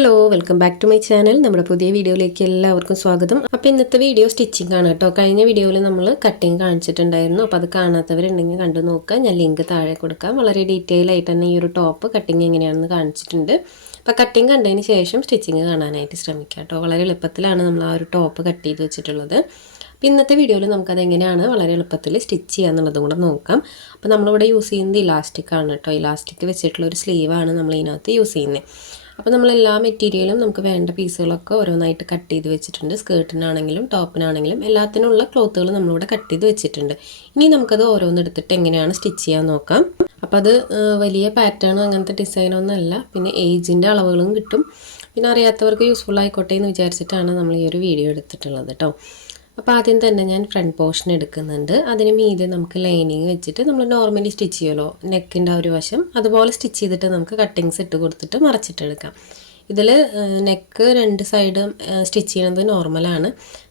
Hello welcome back to my channel. നമ്മുടെ പുതിയ വീഡിയോയിലേക്ക് എല്ലാവർക്കും സ്വാഗതം. അപ്പോൾ ഇന്നത്തെ വീഡിയോ സ്റ്റിച്ചിങ് ആണ് കേട്ടോ. കഴിഞ്ഞ വീഡിയോയിൽ നമ്മൾ കട്ടിങ് കാണിച്ചിട്ടുണ്ടായിരുന്നു. അപ്പോൾ അത് കാണാത്തവരുണ്ടെങ്കിൽ കണ്ടു നോക്കുക. ഞാൻ ലിങ്ക് താഴെ കൊടുക്കാം. വളരെ ഡീറ്റെയിൽ ആയിട്ട് തന്നെ ഈ ഒരു ടോപ്പ് കട്ടിങ് എങ്ങനെയാണെന്ന് കാണിച്ചിട്ടുണ്ട്. അപ്പോൾ കട്ടിങ് കണ്ടതിന് ശേഷം സ്റ്റിച്ചിങ് കാണാനായിട്ട് ശ്രമിക്കാം കേട്ടോ. വളരെ എളുപ്പത്തിലാണ് നമ്മൾ ആ ഒരു ടോപ്പ് കട്ട് ചെയ്ത് വെച്ചിട്ടുള്ളത്. അപ്പോൾ ഇന്നത്തെ വീഡിയോയിൽ നമുക്കത് എങ്ങനെയാണ് വളരെ എളുപ്പത്തിൽ സ്റ്റിച്ച് ചെയ്യാന്നുള്ളതും കൂടെ നോക്കാം. അപ്പോൾ നമ്മളിവിടെ യൂസ് ചെയ്യുന്നത് ഇലാസ്റ്റിക് ആണ് കേട്ടോ. ഇലാസ്റ്റിക് വെച്ചിട്ടുള്ള ഒരു സ്ലീവാണ് നമ്മൾ ഇതിനകത്ത് യൂസ് ചെയ്യുന്നത്. അപ്പോൾ നമ്മൾ എല്ലാ മെറ്റീരിയലും നമുക്ക് വേണ്ട പീസുകളൊക്കെ ഓരോന്നായിട്ട് കട്ട് ചെയ്ത് വെച്ചിട്ടുണ്ട്. സ്കേർട്ടിനാണെങ്കിലും ടോപ്പിനാണെങ്കിലും എല്ലാത്തിനുള്ള ക്ലോത്തുകൾ നമ്മളിവിടെ കട്ട് ചെയ്ത് വെച്ചിട്ടുണ്ട്. ഇനി നമുക്കത് ഓരോന്നെടുത്തിട്ട് എങ്ങനെയാണ് സ്റ്റിച്ച് ചെയ്യാൻ നോക്കാം. അപ്പോൾ അത് വലിയ പാറ്റേൺ അങ്ങനത്തെ ഡിസൈനൊന്നും അല്ല. പിന്നെ ഏജിന്റെ അളവുകളും കിട്ടും. പിന്നെ അറിയാത്തവർക്ക് യൂസ്ഫുൾ ആയിക്കോട്ടെ എന്ന് വിചാരിച്ചിട്ടാണ് നമ്മൾ ഈ ഒരു വീഡിയോ എടുത്തിട്ടുള്ളത് കേട്ടോ അപ്പോൾ ആദ്യം തന്നെ ഞാൻ ഫ്രണ്ട് പോർഷൻ എടുക്കുന്നുണ്ട്. അതിന് മീതെ നമുക്ക് ലൈനിങ് വെച്ചിട്ട് നമ്മൾ നോർമലി സ്റ്റിച്ച് ചെയ്യുമല്ലോ നെക്കിന്റെ ഒരു വശം. അതുപോലെ സ്റ്റിച്ച് ചെയ്തിട്ട് നമുക്ക് കട്ടിങ്സ് ഇട്ട് കൊടുത്തിട്ട് മറച്ചിട്ടെടുക്കാം. ഇതിൽ നെക്ക് രണ്ട് സൈഡും സ്റ്റിച്ച് ചെയ്യുന്നത് നോർമലാണ്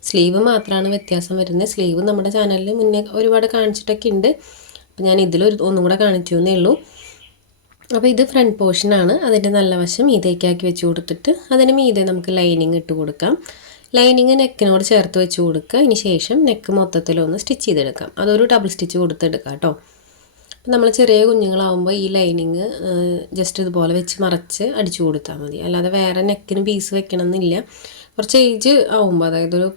സ്ലീവ് മാത്രമാണ് വ്യത്യാസം വരുന്നത്. സ്ലീവ് നമ്മുടെ ചാനലിൽ മുന്നേ ഒരുപാട് കാണിച്ചിട്ടൊക്കെ ഉണ്ട് അപ്പോൾ ഞാൻ ഇതിലൊരു ഒന്നും കൂടെ കാണിച്ചു എന്നേ ഉള്ളൂ. അപ്പോൾ ഇത് ഫ്രണ്ട് പോർഷനാണ് അതിന്റെ നല്ല വശം മീതേക്കാക്കി വെച്ച് കൊടുത്തിട്ട് അതിന് മീതെ നമുക്ക് ലൈനിങ് ഇട്ട് കൊടുക്കാം. ലൈനിങ് നെക്കിനോട് ചേർത്ത് വെച്ച് കൊടുക്കുക. അതിന് ശേഷം നെക്ക് മൊത്തത്തിലൊന്ന് സ്റ്റിച്ച് ചെയ്തെടുക്കാം. അതൊരു ഡബിൾ സ്റ്റിച്ച് കൊടുത്തെടുക്കാം കേട്ടോ. നമ്മൾ ചെറിയ കുഞ്ഞുങ്ങളാവുമ്പോൾ ഈ ലൈനിങ് ജസ്റ്റ് ഇതുപോലെ വെച്ച് മറച്ച് അടിച്ചു കൊടുത്താൽ മതി. അല്ലാതെ വേറെ നെക്കിന് പീസ് വെക്കണം എന്നില്ല കുറച്ച് ഏജ് ആവുമ്പോൾ അതായത് ഒരു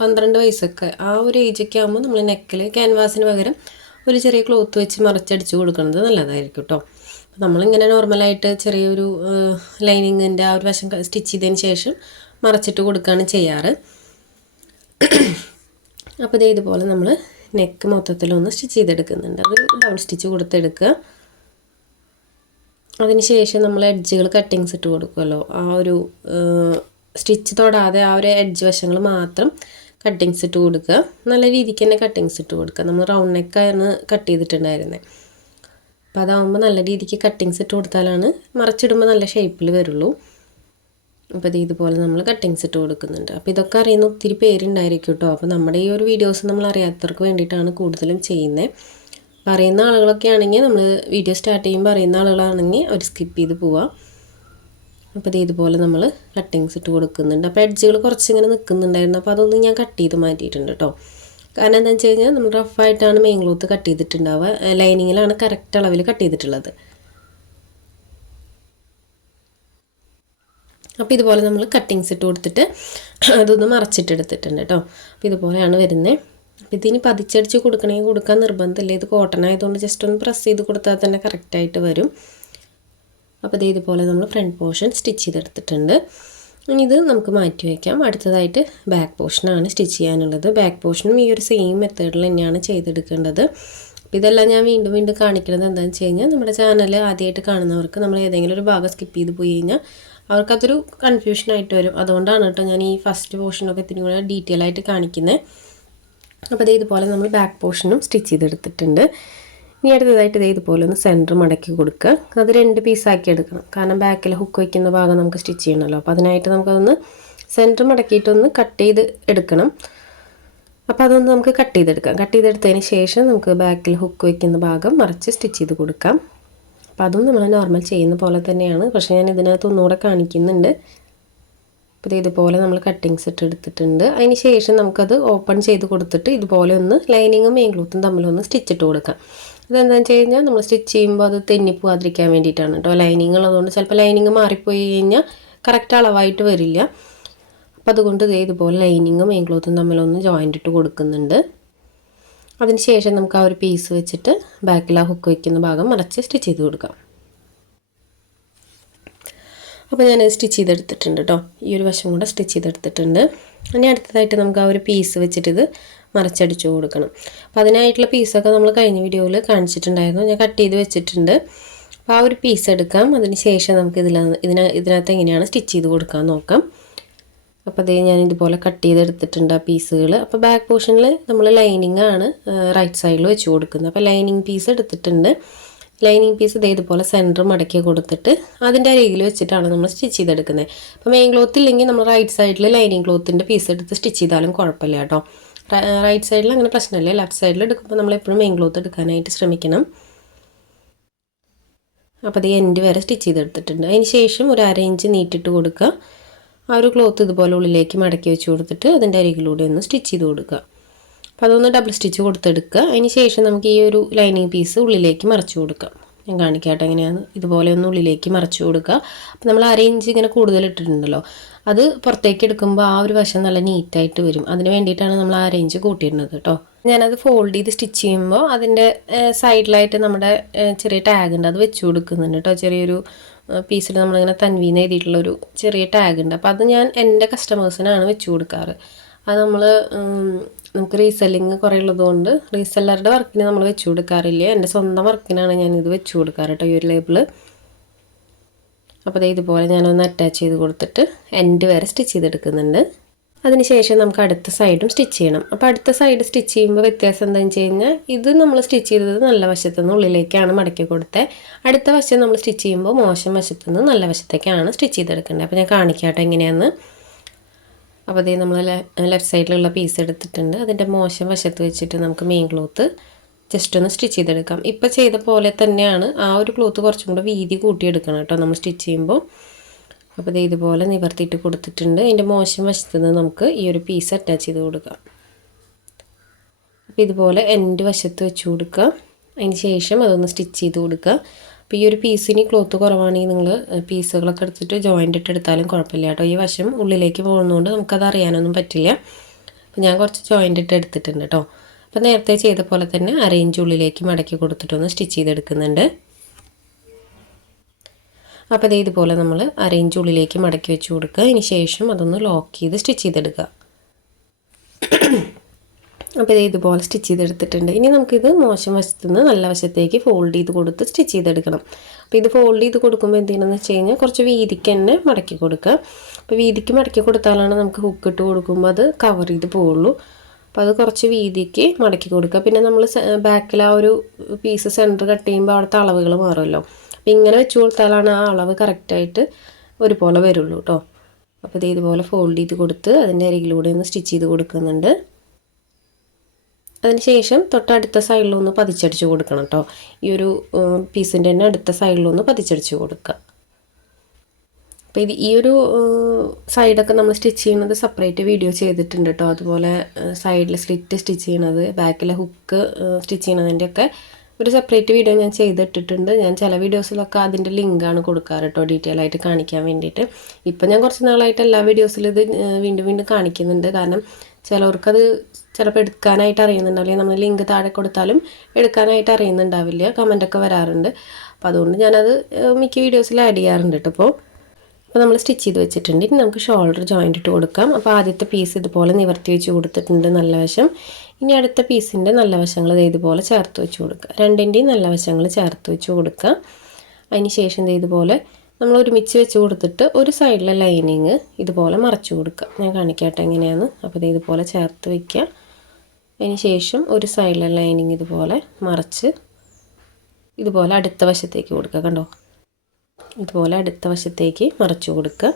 പന്ത്രണ്ട് വയസ്സൊക്കെ ആ ഒരു ഏജൊക്കെ ആകുമ്പോൾ നമ്മൾ നെക്കിൽ ക്യാൻവാസിന് പകരം ഒരു ചെറിയ ക്ലോത്ത് വെച്ച് മറച്ചടിച്ച് കൊടുക്കുന്നത് നല്ലതായിരിക്കും കേട്ടോ. നമ്മളിങ്ങനെ നോർമലായിട്ട് ചെറിയൊരു ലൈനിങ്ങിന്റെ ആ ഒരു വശം സ്റ്റിച്ച് ചെയ്തതിന് ശേഷം മറച്ചിട്ട് കൊടുക്കുകയാണ് ചെയ്യാറ്. അപ്പോൾ ഇതേ ഇതുപോലെ നമ്മൾ നെക്ക് മൊത്തത്തിലൊന്ന് സ്റ്റിച്ച് ചെയ്തെടുക്കുന്നുണ്ട്. അത് ഡബിൾ സ്റ്റിച്ച് കൊടുത്തെടുക്കുക. അതിനുശേഷം നമ്മൾ എഡ്ജുകൾ കട്ടിങ്സ് ഇട്ട് കൊടുക്കുമല്ലോ ആ ഒരു സ്റ്റിച്ച് തൊടാതെ ആ ഒരു എഡ്ജ് വശങ്ങൾ മാത്രം കട്ടിങ്സ് ഇട്ട് കൊടുക്കുക. നല്ല രീതിക്ക് തന്നെ കട്ടിങ്സ് ഇട്ട് കൊടുക്കുക. നമ്മൾ റൗണ്ട് നെക്കാണ് കട്ട് ചെയ്തിട്ടുണ്ടായിരുന്നത് അപ്പോൾ അതാവുമ്പോൾ നല്ല രീതിക്ക് കട്ടിങ്സ് ഇട്ട് കൊടുത്താലാണ് മറച്ചിടുമ്പോൾ നല്ല ഷേപ്പിൽ വരുള്ളൂ. അപ്പോൾ ഇത് ഇതുപോലെ നമ്മൾ കട്ടിങ്സ് ഇട്ട് കൊടുക്കുന്നുണ്ട്. അപ്പോൾ ഇതൊക്കെ അറിയുന്ന ഒത്തിരി പേരുണ്ടായിരിക്കും കേട്ടോ അപ്പോൾ നമ്മുടെ ഈ ഒരു വീഡിയോസ് നമ്മൾ അറിയാത്തവർക്ക് വേണ്ടിയിട്ടാണ് കൂടുതലും ചെയ്യുന്നത് അപ്പോൾ അറിയുന്ന ആളുകളൊക്കെ ആണെങ്കിൽ നമ്മൾ വീഡിയോ സ്റ്റാർട്ട് ചെയ്യുമ്പോൾ അറിയുന്ന ആളുകളാണെങ്കിൽ അവർ സ്കിപ്പ് ചെയ്ത് പോവാം. അപ്പോൾ ഇത് ഇതുപോലെ നമ്മൾ കട്ടിങ്സ് ഇട്ട് കൊടുക്കുന്നുണ്ട്. അപ്പോൾ എഡ്ജുകൾ കുറച്ചിങ്ങനെ നിൽക്കുന്നുണ്ടായിരുന്നു അപ്പോൾ അതൊന്ന് ഞാൻ കട്ട് ചെയ്ത് മാറ്റിയിട്ടുണ്ട് കേട്ടോ കാരണം എന്താണെന്ന് വെച്ച് കഴിഞ്ഞാൽ നമ്മൾ റഫായിട്ടാണ് മെയിൻ ക്ലോത്ത് കട്ട് ചെയ്തിട്ടുണ്ടാവുക. ലൈനിങ്ങിലാണ് കറക്റ്റ് അളവിൽ കട്ട് ചെയ്തിട്ടുള്ളത്. അപ്പോൾ ഇതുപോലെ നമ്മൾ കട്ടിങ്സ് ഇട്ട് കൊടുത്തിട്ട് അതൊന്ന് മറച്ചിട്ടെടുത്തിട്ടുണ്ട് കേട്ടോ അപ്പോൾ ഇതുപോലെയാണ് വരുന്നത് അപ്പോൾ ഇതിന് പതിച്ചടിച്ച് കൊടുക്കണമെങ്കിൽ കൊടുക്കാൻ നിർബന്ധമില്ല. ഇത് കോട്ടൺ ആയതുകൊണ്ട് ജസ്റ്റ് ഒന്ന് പ്രസ് ചെയ്ത് കൊടുത്താൽ തന്നെ കറക്റ്റായിട്ട് വരും. അപ്പോൾ ഇത് ഇതുപോലെ നമ്മൾ ഫ്രണ്ട് പോർഷൻ സ്റ്റിച്ച് ചെയ്തെടുത്തിട്ടുണ്ട്. ഇനി ഇത് നമുക്ക് മാറ്റി വയ്ക്കാം അടുത്തതായിട്ട് ബാക്ക് പോർഷനാണ് സ്റ്റിച്ച് ചെയ്യാനുള്ളത്. ബാക്ക് പോർഷനും ഈ ഒരു സെയിം മെത്തേഡിൽ തന്നെയാണ് ചെയ്തെടുക്കേണ്ടത്. അപ്പോൾ ഇതെല്ലാം ഞാൻ വീണ്ടും വീണ്ടും കാണിക്കുന്നത് എന്താണെന്ന് വെച്ച് കഴിഞ്ഞാൽ നമ്മുടെ ചാനൽ ആദ്യമായിട്ട് കാണുന്നവർക്ക് നമ്മൾ ഏതെങ്കിലും ഒരു ഭാഗം സ്കിപ്പ് ചെയ്ത് പോയി കഴിഞ്ഞാൽ അവർക്കതൊരു കൺഫ്യൂഷനായിട്ട് വരും. അതുകൊണ്ടാണ് കേട്ടോ ഞാൻ ഈ ഫസ്റ്റ് പോർഷനൊക്കെ ഇത്തിരി കൂടെ ഡീറ്റെയിൽ ആയിട്ട് കാണിക്കുന്നത് അപ്പോൾ അതേ ഇതുപോലെ നമ്മൾ ബാക്ക് പോർഷനും സ്റ്റിച്ച് ചെയ്തെടുത്തിട്ടുണ്ട്. ഇനി അടുത്തതായിട്ട് ഇതേ ഇതുപോലെ ഒന്ന് സെന്റർ മടക്കി കൊടുക്കുക. അത് രണ്ട് പീസാക്കി എടുക്കണം. കാരണം ബാക്കിൽ ഹുക്ക് വയ്ക്കുന്ന ഭാഗം നമുക്ക് സ്റ്റിച്ച് ചെയ്യണമല്ലോ. അപ്പോൾ അതിനായിട്ട് നമുക്കതൊന്ന് സെന്റർ മടക്കിയിട്ടൊന്ന് കട്ട് ചെയ്ത് എടുക്കണം. അപ്പോൾ അതൊന്ന് നമുക്ക് കട്ട് ചെയ്തെടുക്കാം. കട്ട് ചെയ്തെടുത്തതിന് ശേഷം നമുക്ക് ബാക്കിൽ ഹുക്ക് വയ്ക്കുന്ന ഭാഗം മറിച്ച് സ്റ്റിച്ച് ചെയ്ത് കൊടുക്കാം. അപ്പോൾ അതും നമ്മൾ നോർമൽ ചെയ്യുന്ന പോലെ തന്നെയാണ്. പക്ഷേ ഞാൻ ഇതിനകത്ത് ഒന്നുകൂടെ കാണിക്കുന്നുണ്ട്. അപ്പോൾ ഇതുപോലെ നമ്മൾ കട്ടിങ്സ് ഇട്ട് എടുത്തിട്ടുണ്ട്. അതിന് ശേഷം നമുക്കത് ഓപ്പൺ ചെയ്ത് കൊടുത്തിട്ട് ഇതുപോലെ ഒന്ന് ലൈനിങ്ങും മെയിൻ ക്ലോത്തും തമ്മിലൊന്ന് സ്റ്റിച്ച് ഇട്ട് കൊടുക്കാം. ഇതെന്താണെന്ന് വെച്ച് കഴിഞ്ഞാൽ നമ്മൾ സ്റ്റിച്ച് ചെയ്യുമ്പോൾ അത് തെന്നിപ്പോവാതിരിക്കാൻ വേണ്ടിയിട്ടാണ് കേട്ടോ. ലൈനിങ് ഉള്ളതുകൊണ്ട് ചിലപ്പോൾ ലൈനിങ് മാറിപ്പോയി കഴിഞ്ഞാൽ കറക്റ്റ് അളവായിട്ട് വരില്ല. അപ്പോൾ അതുകൊണ്ട് ഇതേ ഇതുപോലെ ലൈനിങ്ങും മെയിൻ ക്ലോത്തും തമ്മിലൊന്ന് ജോയിന്റ് ഇട്ട് കൊടുക്കുന്നുണ്ട്. അതിന് ശേഷം നമുക്ക് ആ ഒരു പീസ് വെച്ചിട്ട് ബാക്കിൽ ആ ഹുക്ക് വയ്ക്കുന്ന ഭാഗം മറച്ച് സ്റ്റിച്ച് ചെയ്ത് കൊടുക്കാം. അപ്പോൾ ഞാൻ സ്റ്റിച്ച് ചെയ്തെടുത്തിട്ടുണ്ട് കേട്ടോ ഈ ഒരു വശം കൂടെ സ്റ്റിച്ച് ചെയ്തെടുത്തിട്ടുണ്ട്. ഇനി അടുത്തതായിട്ട് നമുക്ക് ആ ഒരു പീസ് വെച്ചിട്ടിത് മറച്ചടിച്ചു കൊടുക്കണം. അപ്പോൾ അതിനായിട്ടുള്ള പീസൊക്കെ നമ്മൾ കഴിഞ്ഞ വീഡിയോയിൽ കാണിച്ചിട്ടുണ്ടായിരുന്നു. ഞാൻ കട്ട് ചെയ്ത് വെച്ചിട്ടുണ്ട്. അപ്പോൾ ആ ഒരു പീസ് എടുക്കാം. അതിന് ശേഷം നമുക്ക് ഇതിൽ ഇതിന ഇതിനകത്ത് എങ്ങനെയാണ് സ്റ്റിച്ച് ചെയ്ത് കൊടുക്കാൻ നോക്കാം. അപ്പോൾ അതേ ഞാൻ ഇതുപോലെ കട്ട് ചെയ്തെടുത്തിട്ടുണ്ട് ആ പീസുകൾ അപ്പോൾ ബാക്ക് പോർഷനിൽ നമ്മൾ ലൈനിങ് ആണ് റൈറ്റ് സൈഡിൽ വെച്ച് കൊടുക്കുന്നത്. അപ്പോൾ ലൈനിങ് പീസ് എടുത്തിട്ടുണ്ട്. ലൈനിങ് പീസ് ഇതേ ഇതുപോലെ സെന്റർ മടക്കി കൊടുത്തിട്ട് അതിന്റെ അരികിൽ വെച്ചിട്ടാണ് നമ്മൾ സ്റ്റിച്ച് ചെയ്തെടുക്കുന്നത്. അപ്പോൾ മെയിൻ ക്ലോത്ത് ഇല്ലെങ്കിൽ നമ്മൾ റൈറ്റ് സൈഡിൽ ലൈനിങ് ക്ലോത്തിന്റെ പീസ് എടുത്ത് സ്റ്റിച്ച് ചെയ്താലും കുഴപ്പമില്ല കേട്ടോ. റൈറ്റ് സൈഡിൽ അങ്ങനെ പ്രശ്നമില്ല. ലെഫ്റ്റ് സൈഡിൽ എടുക്കുമ്പോൾ നമ്മൾ എപ്പോഴും മെയിൻ ക്ലോത്ത് എടുക്കാനായിട്ട് ശ്രമിക്കണം. അപ്പോൾ അത് എൻഡ് വരെ സ്റ്റിച്ച് ചെയ്തെടുത്തിട്ടുണ്ട്. അതിന് ശേഷം ഒരു അര ഇഞ്ച് നീട്ടിട്ട് കൊടുക്കുക. ആ ഒരു ക്ലോത്ത് ഇതുപോലെ ഉള്ളിലേക്ക് മടക്കി വെച്ച് കൊടുത്തിട്ട് അതിന്റെ അരികിലൂടെ ഒന്ന് സ്റ്റിച്ച് ചെയ്ത് കൊടുക്കുക. അപ്പോൾ അതൊന്ന് ഡബിൾ സ്റ്റിച്ച് കൊടുത്തെടുക്കുക. അതിന് ശേഷം നമുക്ക് ഈ ഒരു ലൈനിങ് പീസ് ഉള്ളിലേക്ക് മറച്ചു കൊടുക്കാം. ഞാൻ കാണിക്കാട്ടെ എങ്ങനെയാണ്? ഇതുപോലെ ഒന്ന് ഉള്ളിലേക്ക് മറച്ചു കൊടുക്കുക. അപ്പോൾ നമ്മൾ അര ഇഞ്ച് ഇങ്ങനെ കൂടുതൽ ഇട്ടിട്ടുണ്ടല്ലോ. അത് പുറത്തേക്ക് എടുക്കുമ്പോൾ ആ ഒരു വശം നല്ല നീറ്റായിട്ട് വരും. അതിന് വേണ്ടിയിട്ടാണ് നമ്മൾ ആ ഇഞ്ച് കൂട്ടിയിരുന്നത് കേട്ടോ ഞാനത് ഫോൾഡ് ചെയ്ത് സ്റ്റിച്ച് ചെയ്യുമ്പോൾ അതിന്റെ സൈഡിലായിട്ട് നമ്മുടെ ചെറിയ ടാഗ് ഉണ്ട്. അത് വെച്ച് കൊടുക്കുന്നുണ്ട് കേട്ടോ ചെറിയൊരു പീസിൽ നമ്മളിങ്ങനെ തൻവീന്ന് എഴുതിയിട്ടുള്ളൊരു ചെറിയ ടാഗ് ഉണ്ട്. അപ്പോൾ അത് ഞാൻ എന്റെ കസ്റ്റമേഴ്സിനാണ് വെച്ചു കൊടുക്കാറ്. അത് നമ്മൾ നമുക്ക് റീസെല്ലിങ് കുറേ ഉള്ളതുകൊണ്ട് റീസെല്ലറുടെ വർക്കിന് നമ്മൾ വെച്ചു കൊടുക്കാറില്ല. എന്റെ സ്വന്തം വർക്കിനാണ് ഞാനിത് വെച്ചു കൊടുക്കാറ് കേട്ടോ ഈ ഒരു ലേബിൾ അപ്പോൾ ഇതേ ഇതുപോലെ ഞാനൊന്ന് അറ്റാച്ച് ചെയ്ത് കൊടുത്തിട്ട് എൻഡ് വരെ സ്റ്റിച്ച് ചെയ്തെടുക്കുന്നുണ്ട്. അതിനുശേഷം നമുക്ക് അടുത്ത സൈഡും സ്റ്റിച്ച് ചെയ്യണം. അപ്പോൾ അടുത്ത സൈഡ് സ്റ്റിച്ച് ചെയ്യുമ്പോൾ വ്യത്യാസം എന്താണെന്ന് വെച്ച് കഴിഞ്ഞാൽ ഇത് നമ്മൾ സ്റ്റിച്ച് ചെയ്തത് നല്ല വശത്തു നിന്ന് ഉള്ളിലേക്കാണ് മടക്കി കൊടുത്തത് അടുത്ത വശം നമ്മൾ സ്റ്റിച്ച് ചെയ്യുമ്പോൾ മോശം വശത്തു നിന്ന് നല്ല വശത്തേക്കാണ് സ്റ്റിച്ച് ചെയ്തെടുക്കേണ്ടത് അപ്പോൾ ഞാൻ കാണിക്കാട്ടെ എങ്ങനെയാണെന്ന് അപ്പോൾ അതേ നമ്മൾ ലെഫ്റ്റ് സൈഡിലുള്ള പീസ് എടുത്തിട്ടുണ്ട്. അതിന്റെ മോശം വശത്ത് വെച്ചിട്ട് നമുക്ക് മെയിൻ ക്ലോത്ത് ജസ്റ്റ് ഒന്ന് സ്റ്റിച്ച് ചെയ്തെടുക്കാം. ഇപ്പോൾ ചെയ്ത പോലെ തന്നെയാണ് ആ ഒരു ക്ലോത്ത് കുറച്ചും കൂടെ വീതി കൂട്ടിയെടുക്കണം കേട്ടോ നമ്മൾ സ്റ്റിച്ച് ചെയ്യുമ്പോൾ. അപ്പോൾ ഇത് ഇതുപോലെ നിവർത്തിയിട്ട് കൊടുത്തിട്ടുണ്ട്. അതിന്റെ മോശം വശത്ത് നിന്ന് നമുക്ക് ഈ ഒരു പീസ് അറ്റാച്ച് ചെയ്ത് കൊടുക്കാം. അപ്പോൾ ഇതുപോലെ എന്റെ വശത്ത് വെച്ച് കൊടുക്കുക. അതിന് ശേഷം അതൊന്ന് സ്റ്റിച്ച് ചെയ്ത് കൊടുക്കുക. അപ്പോൾ ഈ ഒരു പീസിന് ക്ലോത്ത് കുറവാണെങ്കിൽ നിങ്ങൾ പീസുകളൊക്കെ എടുത്തിട്ട് ജോയിന്റ് ഇട്ട് എടുത്താലും കുഴപ്പമില്ല കേട്ടോ. ഈ വശം ഉള്ളിലേക്ക് പോകുന്നതുകൊണ്ട് നമുക്കത് അറിയാനൊന്നും പറ്റില്ല. അപ്പോൾ ഞാൻ കുറച്ച് ജോയിന്റ് ഇട്ട് എടുത്തിട്ടുണ്ട് കേട്ടോ. അപ്പോൾ നേരത്തെ ചെയ്ത പോലെ തന്നെ അരയിഞ്ച് ഉള്ളിലേക്ക് മടക്കി കൊടുത്തിട്ടൊന്ന് സ്റ്റിച്ച് ചെയ്തെടുക്കുന്നുണ്ട്. അപ്പോൾ അതേ ഇതുപോലെ നമ്മൾ അരയിഞ്ച് ഉള്ളിലേക്ക് മടക്കി വെച്ച് കൊടുക്കുക. അതിന് ശേഷം അതൊന്ന് ലോക്ക് ചെയ്ത് സ്റ്റിച്ച് ചെയ്തെടുക്കുക. അപ്പോൾ ഇത് ഇതുപോലെ സ്റ്റിച്ച് ചെയ്തെടുത്തിട്ടുണ്ട്. ഇനി നമുക്കിത് മോശം വശത്തു നിന്ന് നല്ല വശത്തേക്ക് ഫോൾഡ് ചെയ്ത് കൊടുത്ത് സ്റ്റിച്ച് ചെയ്തെടുക്കണം. അപ്പോൾ ഇത് ഫോൾഡ് ചെയ്ത് കൊടുക്കുമ്പോൾ എന്ത് ചെയ്യണമെന്ന് വെച്ച് കഴിഞ്ഞാൽ കുറച്ച് വീതിക്ക് തന്നെ മടക്കി കൊടുക്കുക. അപ്പോൾ വീതിക്ക് മടക്കി കൊടുത്താലാണ് നമുക്ക് ഹുക്ക് ഇട്ട് കൊടുക്കുമ്പോൾ അത് കവർ ചെയ്ത് പോവുള്ളൂ. അപ്പോൾ അത് കുറച്ച് വീതിക്ക് മടക്കി കൊടുക്കുക. പിന്നെ നമ്മൾ ബാക്കിൽ ആ ഒരു പീസ് സെന്റർ കട്ട് ചെയ്യുമ്പോൾ അവിടുത്തെ അളവുകൾ മാറുമല്ലോ. അപ്പോൾ ഇങ്ങനെ വെച്ച് കൊടുത്താലാണ് ആ അളവ് കറക്റ്റായിട്ട് ഒരുപോലെ വരുള്ളൂ കേട്ടോ അപ്പോൾ ഇത് ഇതുപോലെ ഫോൾഡ് ചെയ്ത് കൊടുത്ത് അതിന്റെ അരികിലൂടെ ഒന്ന് സ്റ്റിച്ച് ചെയ്ത് കൊടുക്കുന്നുണ്ട്. അതിനുശേഷം തൊട്ടടുത്ത സൈഡിലൊന്ന് പതിച്ചടിച്ച് കൊടുക്കണം കേട്ടോ ഈ ഒരു പീസിന്റെ തന്നെ അടുത്ത സൈഡിലൊന്ന് പതിച്ചടിച്ച് കൊടുക്കുക. അപ്പോൾ ഇത് ഈ ഒരു സൈഡൊക്കെ നമ്മൾ സ്റ്റിച്ച് ചെയ്യുന്നത് സെപ്പറേറ്റ് വീഡിയോ ചെയ്തിട്ടുണ്ട് കേട്ടോ അതുപോലെ സൈഡിൽ സ്ലിറ്റ് സ്റ്റിച്ച് ചെയ്യണത് ബാക്കിലെ ഹുക്ക് സ്റ്റിച്ച് ചെയ്യണതിന്റെയൊക്കെ ഒരു സെപ്പറേറ്റ് വീഡിയോ ഞാൻ ചെയ്തിട്ടിട്ടുണ്ട്. ഞാൻ ചില വീഡിയോസിലൊക്കെ അതിന്റെ ലിങ്കാണ് കൊടുക്കാറ് കേട്ടോ ഡീറ്റെയിൽ ആയിട്ട് കാണിക്കാൻ വേണ്ടിയിട്ട്. ഇപ്പം ഞാൻ കുറച്ച് നാളായിട്ട് എല്ലാ വീഡിയോസിലും ഇത് വീണ്ടും വീണ്ടും കാണിക്കുന്നുണ്ട്. കാരണം ചിലവർക്കത് ചിലപ്പോൾ എടുക്കാനായിട്ട് അറിയുന്നുണ്ടാവില്ല. നമ്മൾ ലിങ്ക് താഴെ കൊടുത്താലും എടുക്കാനായിട്ട് അറിയുന്നുണ്ടാവില്ല. കമന്റൊക്കെ വരാറുണ്ട്. അപ്പോൾ അതുകൊണ്ട് ഞാനത് മിക്ക വീഡിയോസിൽ ആഡ് ചെയ്യാറുണ്ട് കേട്ടോ ഇപ്പോൾ അപ്പോൾ നമ്മൾ സ്റ്റിച്ച് ചെയ്ത് വെച്ചിട്ടുണ്ട്. ഇനി നമുക്ക് ഷോൾഡർ ജോയിന്റ് ഇട്ട് കൊടുക്കാം. അപ്പോൾ ആദ്യത്തെ പീസ് ഇതുപോലെ നിവർത്തി വെച്ച് കൊടുത്തിട്ടുണ്ട്. നല്ല വശം. ഇനി അടുത്ത പീസിന്റെ നല്ല വശങ്ങൾ ഇതുപോലെ ചേർത്ത് വെച്ച് കൊടുക്കുക. രണ്ടിന്റെയും നല്ല വശങ്ങൾ ചേർത്ത് വെച്ച് കൊടുക്കുക. അതിന് ശേഷം ഇതുപോലെ നമ്മൾ ഒരുമിച്ച് വെച്ച് കൊടുത്തിട്ട് ഒരു സൈഡിലെ ലൈനിങ് ഇതുപോലെ മറച്ചു കൊടുക്കുക. ഞാൻ കാണിക്കട്ടെ എങ്ങനെയാണ് അപ്പോൾ ഇതുപോലെ ചേർത്ത് വയ്ക്കുക അതിന് ശേഷം ഒരു സൈഡിലെ ലൈനിങ് ഇതുപോലെ മറച്ച് ഇതുപോലെ അടുത്ത വശത്തേക്ക് കൊടുക്കുക കണ്ടോ? ഇതുപോലെ അടുത്ത വശത്തേക്ക് മറച്ചു കൊടുക്കുക.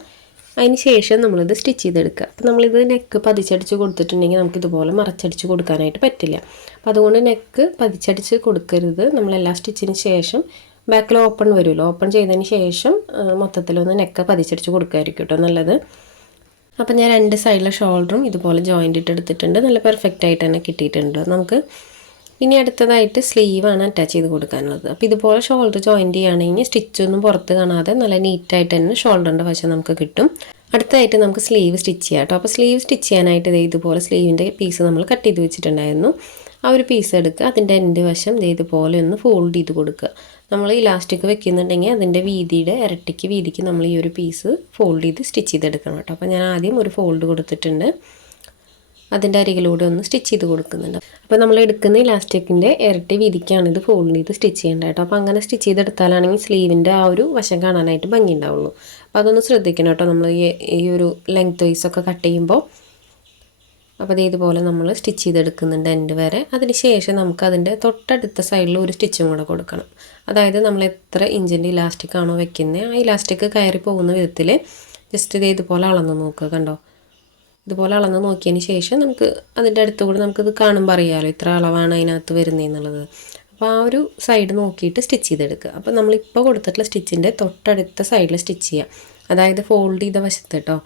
അതിന് ശേഷം നമ്മളിത് സ്റ്റിച്ച് ചെയ്തെടുക്കുക. അപ്പോൾ നമ്മളിത് നെക്ക് പതിച്ചടിച്ച് കൊടുത്തിട്ടുണ്ടെങ്കിൽ നമുക്കിതുപോലെ മറച്ചടിച്ച് കൊടുക്കാനായിട്ട് പറ്റില്ല. അപ്പോൾ അതുകൊണ്ട് നെക്ക് പതിച്ചടിച്ച് കൊടുക്കരുത്. നമ്മളെല്ലാ സ്റ്റിച്ചിന് ശേഷം ബാക്കിൽ ഓപ്പൺ വരുമല്ലോ. ഓപ്പൺ ചെയ്തതിന് ശേഷം മൊത്തത്തിലൊന്ന് നെക്ക് പതിച്ചടിച്ച് കൊടുക്കായിരിക്കും കേട്ടോ നല്ലത്. അപ്പോൾ ഞാൻ രണ്ട് സൈഡിലെ ഷോൾഡറും ഇതുപോലെ ജോയിന്റ് ഇട്ട് എടുത്തിട്ടുണ്ട്. നല്ല പെർഫെക്റ്റ് ആയിട്ട് തന്നെ കിട്ടിയിട്ടുണ്ട്. നമുക്ക് ഇനി അടുത്തതായിട്ട് സ്ലീവാണ് അറ്റാച്ച് ചെയ്ത് കൊടുക്കാനുള്ളത്. അപ്പോൾ ഇതുപോലെ ഷോൾഡർ ജോയിന്റ് ചെയ്യുകയാണെങ്കിൽ സ്റ്റിച്ചൊന്നും പുറത്ത് കാണാതെ നല്ല നീറ്റായിട്ട് തന്നെ ഷോൾഡറിന്റെ വശം നമുക്ക് കിട്ടും. അടുത്തതായിട്ട് നമുക്ക് സ്ലീവ് സ്റ്റിച്ച് ചെയ്യാം കേട്ടോ. അപ്പോൾ സ്ലീവ് സ്റ്റിച്ച് ചെയ്യാനായിട്ട് ഇതേ ഇതുപോലെ സ്ലീവിന്റെ പീസ് നമ്മൾ കട്ട് ചെയ്ത് വെച്ചിട്ടുണ്ടായിരുന്നു. ആ ഒരു പീസ് എടുക്കുക. അതിന്റെ എന്റെ വശം ഇതേ ഇതുപോലെ ഒന്ന് ഫോൾഡ് ചെയ്ത് കൊടുക്കുക. നമ്മൾ ഇലാസ്റ്റിക് വെക്കുന്നുണ്ടെങ്കിൽ അതിന്റെ വീതിയുടെ ഇരട്ടിക്ക് വീതിക്ക് നമ്മൾ ഈ ഒരു പീസ് ഫോൾഡ് ചെയ്ത് സ്റ്റിച്ച് ചെയ്തെടുക്കണം കേട്ടോ. അപ്പോൾ ഞാൻ ആദ്യം ഒരു ഫോൾഡ് കൊടുത്തിട്ടുണ്ട്. അതിന്റെ അരികിലൂടെ ഒന്ന് സ്റ്റിച്ച് ചെയ്ത് കൊടുക്കുന്നുണ്ട്. അപ്പോൾ നമ്മൾ എടുക്കുന്ന ഇലാസ്റ്റിക്കിന്റെ ഇരട്ടി വീതിക്കാണ് ഇത് ഫോൾഡ് ചെയ്ത് സ്റ്റിച്ച് ചെയ്യേണ്ടത് കേട്ടോ. അപ്പോൾ അങ്ങനെ സ്റ്റിച്ച് ചെയ്തെടുത്താലാണെങ്കിൽ സ്ലീവിന്റെ ആ ഒരു വശം കാണാനായിട്ട് ഭംഗി ഉണ്ടാവുള്ളൂ അപ്പോൾ അതൊന്ന് ശ്രദ്ധിക്കണം കേട്ടോ. നമ്മൾ ഈ ഒരു ലെങ്ത് വൈസൊക്കെ കട്ട് ചെയ്യുമ്പോൾ. അപ്പോൾ അത് ഇതുപോലെ നമ്മൾ സ്റ്റിച്ച് ചെയ്തെടുക്കുന്നുണ്ട് എൻഡ് വരെ. അതിന് ശേഷം നമുക്ക് അതിന്റെ തൊട്ടടുത്ത സൈഡിൽ ഒരു സ്റ്റിച്ചും കൂടെ കൊടുക്കണം. അതായത് നമ്മൾ എത്ര ഇഞ്ചിന്റെ ഇലാസ്റ്റിക് ആണോ വെക്കുന്നത് ആ ഇലാസ്റ്റിക് കയറി പോകുന്ന വിധത്തിൽ ജസ്റ്റ് ഇത് ഇതുപോലെ അളന്ന് നോക്കുക കണ്ടോ. ഇതുപോലെ അളന്ന് നോക്കിയതിന് ശേഷം നമുക്ക് അതിന്റെ അടുത്തുകൂടെ നമുക്കിത് കാണുമ്പോൾ അറിയാമല്ലോ ഇത്ര അളവാണ് അതിനകത്ത് വരുന്നതെന്നുള്ളത് അപ്പോൾ ആ ഒരു സൈഡ് നോക്കിയിട്ട് സ്റ്റിച്ച് ചെയ്തെടുക്കുക. അപ്പോൾ നമ്മളിപ്പോൾ കൊടുത്തിട്ടുള്ള സ്റ്റിച്ചിന്റെ തൊട്ടടുത്ത സൈഡിൽ സ്റ്റിച്ച് ചെയ്യാം. അതായത് ഫോൾഡ് ചെയ്ത വശത്ത് കേട്ടോ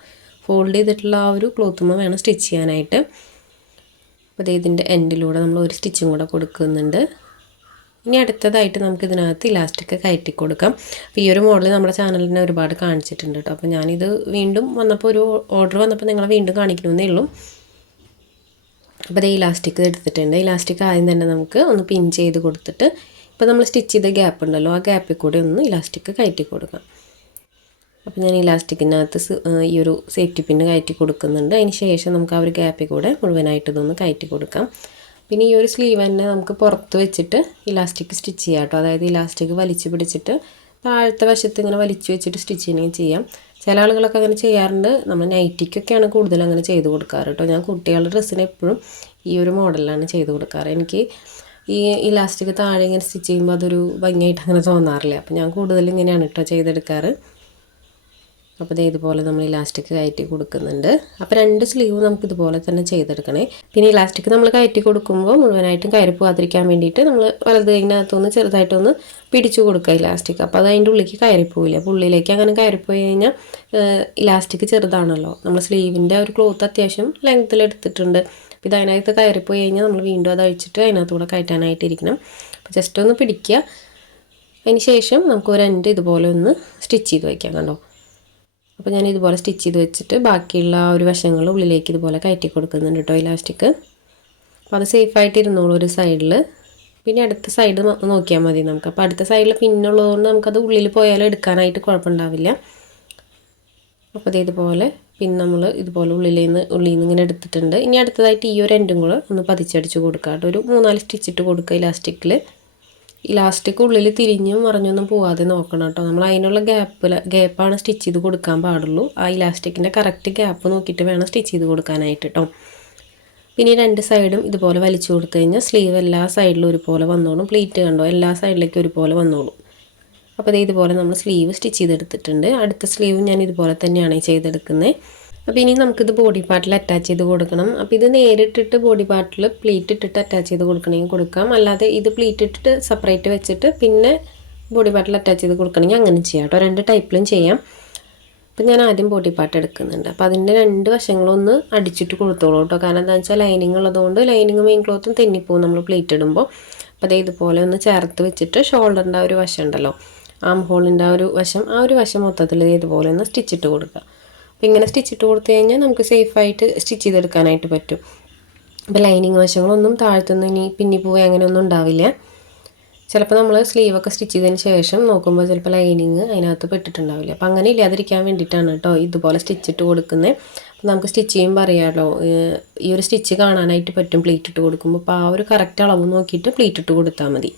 ഫോൾഡ് ചെയ്തിട്ടുള്ള ആ ഒരു ക്ലോത്തുമ്മ വേണം സ്റ്റിച്ച് ചെയ്യാനായിട്ട്. അപ്പോൾ ഇതിന്റെ എൻഡിലൂടെ നമ്മൾ ഒരു സ്റ്റിച്ചും കൂടെ കൊടുക്കുന്നുണ്ട്. ഇനി അടുത്തതായിട്ട് നമുക്ക് ഇതിനകത്ത് ഇലാസ്റ്റിക് കയറ്റി കൊടുക്കാം. അപ്പോൾ ഈ ഒരു മോഡൽ നമ്മുടെ ചാനലിനെ ഒരുപാട് കാണിച്ചിട്ടുണ്ട് കേട്ടോ അപ്പോൾ ഞാനിത് വീണ്ടും വന്നപ്പോൾ ഒരു ഓർഡർ വന്നപ്പോൾ നിങ്ങളെ വീണ്ടും കാണിക്കണമെന്നേ ഉള്ളൂ. അപ്പോൾ ഇത് ഇലാസ്റ്റിക് എടുത്തിട്ടുണ്ട്. ഇലാസ്റ്റിക് ആദ്യം തന്നെ നമുക്ക് ഒന്ന് പിൻ ചെയ്ത് കൊടുത്തിട്ട് ഇപ്പോൾ നമ്മൾ സ്റ്റിച്ച് ചെയ്ത ഗ്യാപ്പ് ഉണ്ടല്ലോ ആ ഗ്യാപ്പിൽ കൂടെ ഒന്ന് ഇലാസ്റ്റിക് കയറ്റി കൊടുക്കാം. അപ്പോൾ ഞാൻ ഇലാസ്റ്റിക്കിനകത്ത് ഈ ഒരു സേഫ്റ്റി പിന്ന് കയറ്റി കൊടുക്കുന്നുണ്ട്. അതിന് ശേഷം നമുക്ക് ആ ഒരു ഗ്യാപ്പിൽ കൂടെ മുഴുവനായിട്ട് ഇതൊന്ന് കയറ്റി കൊടുക്കാം. പിന്നെ ഈ ഒരു സ്ലീവ് തന്നെ നമുക്ക് പുറത്ത് വെച്ചിട്ട് ഇലാസ്റ്റിക് സ്റ്റിച്ച് ചെയ്യാം കേട്ടോ. അതായത് ഇലാസ്റ്റിക് വലിച്ചു പിടിച്ചിട്ട് താഴത്തെ വശത്ത് ഇങ്ങനെ വലിച്ചു വെച്ചിട്ട് സ്റ്റിച്ച് ചെയ്യുകയും ചെയ്യാം. ചില ആളുകളൊക്കെ അങ്ങനെ ചെയ്യാറുണ്ട്. നമ്മൾ നൈറ്റിക്കൊക്കെയാണ് കൂടുതൽ അങ്ങനെ ചെയ്ത് കൊടുക്കാറ് കേട്ടോ. ഞാൻ കുട്ടികളുടെ ഡ്രസ്സിന് എപ്പോഴും ഈ ഒരു മോഡലാണ് ചെയ്ത് കൊടുക്കാറ്. എനിക്ക് ഈ ഇലാസ്റ്റിക് താഴെ ഇങ്ങനെ സ്റ്റിച്ച് ചെയ്യുമ്പോൾ അതൊരു ഭംഗിയായിട്ട് അങ്ങനെ തോന്നാറില്ല. അപ്പോൾ ഞാൻ കൂടുതൽ ഇങ്ങനെയാണ് കേട്ടോ ചെയ്തെടുക്കാറ്. അപ്പോൾ ഇത് ഇതുപോലെ നമ്മൾ ഇലാസ്റ്റിക് കയറ്റി കൊടുക്കുന്നുണ്ട്. അപ്പോൾ രണ്ട് സ്ലീവ് നമുക്ക് ഇതുപോലെ തന്നെ ചെയ്തെടുക്കണേ. പിന്നെ ഇലാസ്റ്റിക് നമ്മൾ കയറ്റി കൊടുക്കുമ്പോൾ മുഴുവനായിട്ടും കയറി പോകാതിരിക്കാൻ വേണ്ടിയിട്ട് നമ്മൾ വലത് കഴിഞ്ഞകത്തുനിന്ന് ചെറുതായിട്ടൊന്ന് പിടിച്ചു കൊടുക്കുക ഇലാസ്റ്റിക്. അപ്പോൾ അത് അതിന്റെ ഉള്ളിലേക്ക് കയറിപ്പോയില്ല അപ്പോൾ ഉള്ളിലേക്ക് അങ്ങനെ കയറിപ്പോയി കഴിഞ്ഞാൽ ഇലാസ്റ്റിക് ചെറുതാണല്ലോ. നമ്മൾ സ്ലീവിന്റെ ഒരു ക്ലോത്ത് അത്യാവശ്യം ലെങ്ത്തിൽ എടുത്തിട്ടുണ്ട്. അപ്പോൾ ഇത് അതിനകത്ത് കയറിപ്പോയി കഴിഞ്ഞാൽ നമ്മൾ വീണ്ടും അത് അഴിച്ചിട്ട് അതിനകത്തൂടെ കയറ്റാനായിട്ടിരിക്കണം. അപ്പോൾ ജസ്റ്റ് ഒന്ന് പിടിക്കുക. അതിന് ശേഷം നമുക്ക് ഒരു രണ്ട് ഇതുപോലെ ഒന്ന് സ്റ്റിച്ച് ചെയ്ത് വയ്ക്കാം കണ്ടോ. അപ്പോൾ ഞാൻ ഇതുപോലെ സ്റ്റിച്ച് ചെയ്ത് വെച്ചിട്ട് ബാക്കിയുള്ള ഒരു വശങ്ങൾ ഉള്ളിലേക്ക് ഇതുപോലെ കയറ്റി കൊടുക്കുന്നുണ്ട് കേട്ടോ ഇലാസ്റ്റിക് അപ്പോൾ അത് സേഫായിട്ട് ഇരുന്നോളൂ ഒരു സൈഡിൽ പിന്നെ അടുത്ത സൈഡ് നോക്കിയാൽ മതി നമുക്ക്. അപ്പോൾ അടുത്ത സൈഡിൽ പിന്നുള്ളതുകൊണ്ട് നമുക്കത് ഉള്ളിൽ പോയാലും എടുക്കാനായിട്ട് കുഴപ്പമുണ്ടാവില്ല. അപ്പോൾ അത് ഇതുപോലെ പിന്നെ നമ്മൾ ഇതുപോലെ ഉള്ളിൽ നിന്ന് ഉള്ളിൽ നിന്ന് ഇങ്ങനെ എടുത്തിട്ടുണ്ട്. ഇനി അടുത്തതായിട്ട് ഈ ഒരു എൻഡും കൂടെ ഒന്ന് പതിച്ചടിച്ച് കൊടുക്കുക കേട്ടോ ഒരു മൂന്നാൽ സ്റ്റിച്ചിട്ട് കൊടുക്കുക ഇലാസ്റ്റിക്കിൽ ഇലാസ്റ്റിക് ഉള്ളിൽ തിരിഞ്ഞും മറിഞ്ഞൊന്നും പോവാതെ നോക്കണം കേട്ടോ. നമ്മൾ അതിനുള്ള ഗ്യാപ്പിൽ ഗ്യാപ്പാണ് സ്റ്റിച്ച് ചെയ്ത് കൊടുക്കാൻ പാടുള്ളൂ. ആ ഇലാസ്റ്റിക്കിന്റെ കറക്റ്റ് ഗ്യാപ്പ് നോക്കിയിട്ട് വേണം സ്റ്റിച്ച് ചെയ്ത് കൊടുക്കാനായിട്ട് കേട്ടോ പിന്നെ രണ്ട് സൈഡും ഇതുപോലെ വലിച്ചു കൊടുത്തു കഴിഞ്ഞാൽ സ്ലീവ് എല്ലാ സൈഡിലും ഒരുപോലെ വന്നോളും. പ്ലീറ്റ് കണ്ടോ? എല്ലാ സൈഡിലേക്കും ഒരുപോലെ വന്നോളും. അപ്പോൾ ഇതേ ഇതുപോലെ നമ്മൾ സ്ലീവ് സ്റ്റിച്ച് ചെയ്തെടുത്തിട്ടുണ്ട്. അടുത്ത സ്ലീവും ഞാൻ ഇതുപോലെ തന്നെയാണ് ചെയ്തെടുക്കുന്നത് അപ്പോൾ ഇനി നമുക്കിത് ബോഡി പാർട്ടിൽ അറ്റാച്ച് ചെയ്ത് കൊടുക്കണം. അപ്പോൾ ഇത് നേരിട്ടിട്ട് ബോഡി പാർട്ടിൽ പ്ലീറ്റ് ഇട്ടിട്ട് അറ്റാച്ച് ചെയ്ത് കൊടുക്കണമെങ്കിൽ കൊടുക്കാം. അല്ലാതെ ഇത് പ്ലീറ്റ് ഇട്ടിട്ട് സെപ്പറേറ്റ് വെച്ചിട്ട് പിന്നെ ബോഡി പാർട്ടിൽ അറ്റാച്ച് ചെയ്ത് കൊടുക്കണമെങ്കിൽ അങ്ങനെ ചെയ്യാം കേട്ടോ. രണ്ട് ടൈപ്പിലും ചെയ്യാം. അപ്പം ഞാൻ ആദ്യം ബോഡി പാർട്ട് എടുക്കുന്നുണ്ട്. അപ്പോൾ അതിന്റെ രണ്ട് വശങ്ങളൊന്ന് അടിച്ചിട്ട് കൊടുത്തോളൂ കേട്ടോ. കാരണം എന്താണെന്ന് വെച്ചാൽ ലൈനിങ് ഉള്ളതുകൊണ്ട് ലൈനിങ് മെയിൻ ക്ലോത്തും തെന്നിപ്പോവും നമ്മൾ പ്ലേറ്റ് ഇടുമ്പോൾ. അപ്പോൾ അതേ ഇതുപോലെ ഒന്ന് ചേർത്ത് വെച്ചിട്ട് ഷോൾഡറിന്റെ ആ ഒരു വശം ഉണ്ടല്ലോ. ആം ഹോളിന്റെ ആ ഒരു വശം. ആ ഒരു വശം മൊത്തത്തിൽ ഇതുപോലെ ഒന്ന് സ്റ്റിച്ചിട്ട് കൊടുക്കുക. അപ്പോൾ ഇങ്ങനെ സ്റ്റിച്ചിട്ട് കൊടുത്തു കഴിഞ്ഞാൽ നമുക്ക് സേഫായിട്ട് സ്റ്റിച്ച് ചെയ്തെടുക്കാനായിട്ട് പറ്റും. അപ്പോൾ ലൈനിങ് വശങ്ങളൊന്നും താഴ്ത്തുനിന്ന് ഇനി പിന്നി പോയി അങ്ങനെയൊന്നും ഉണ്ടാവില്ല. ചിലപ്പോൾ നമ്മൾ സ്ലീവൊക്കെ സ്റ്റിച്ച് ചെയ്തതിന് ശേഷം നോക്കുമ്പോൾ ചിലപ്പോൾ ലൈനിങ് അതിനകത്ത് പെട്ടിട്ടുണ്ടാവില്ല. അപ്പോൾ അങ്ങനെ ഇല്ലാതിരിക്കാൻ വേണ്ടിയിട്ടാണ് കേട്ടോ ഇതുപോലെ സ്റ്റിച്ചിട്ട് കൊടുക്കുന്നത് അപ്പോൾ നമുക്ക് സ്റ്റിച്ച് ചെയ്യുമ്പോൾ അറിയാമല്ലോ ഈ ഒരു സ്റ്റിച്ച് കാണാനായിട്ട് പറ്റും പ്ലീറ്റ് ഇട്ട് കൊടുക്കുമ്പോൾ അപ്പോൾ ആ ഒരു കറക്റ്റ് അളവ് നോക്കിയിട്ട് പ്ലീറ്റ് ഇട്ട് കൊടുത്താൽ മതി.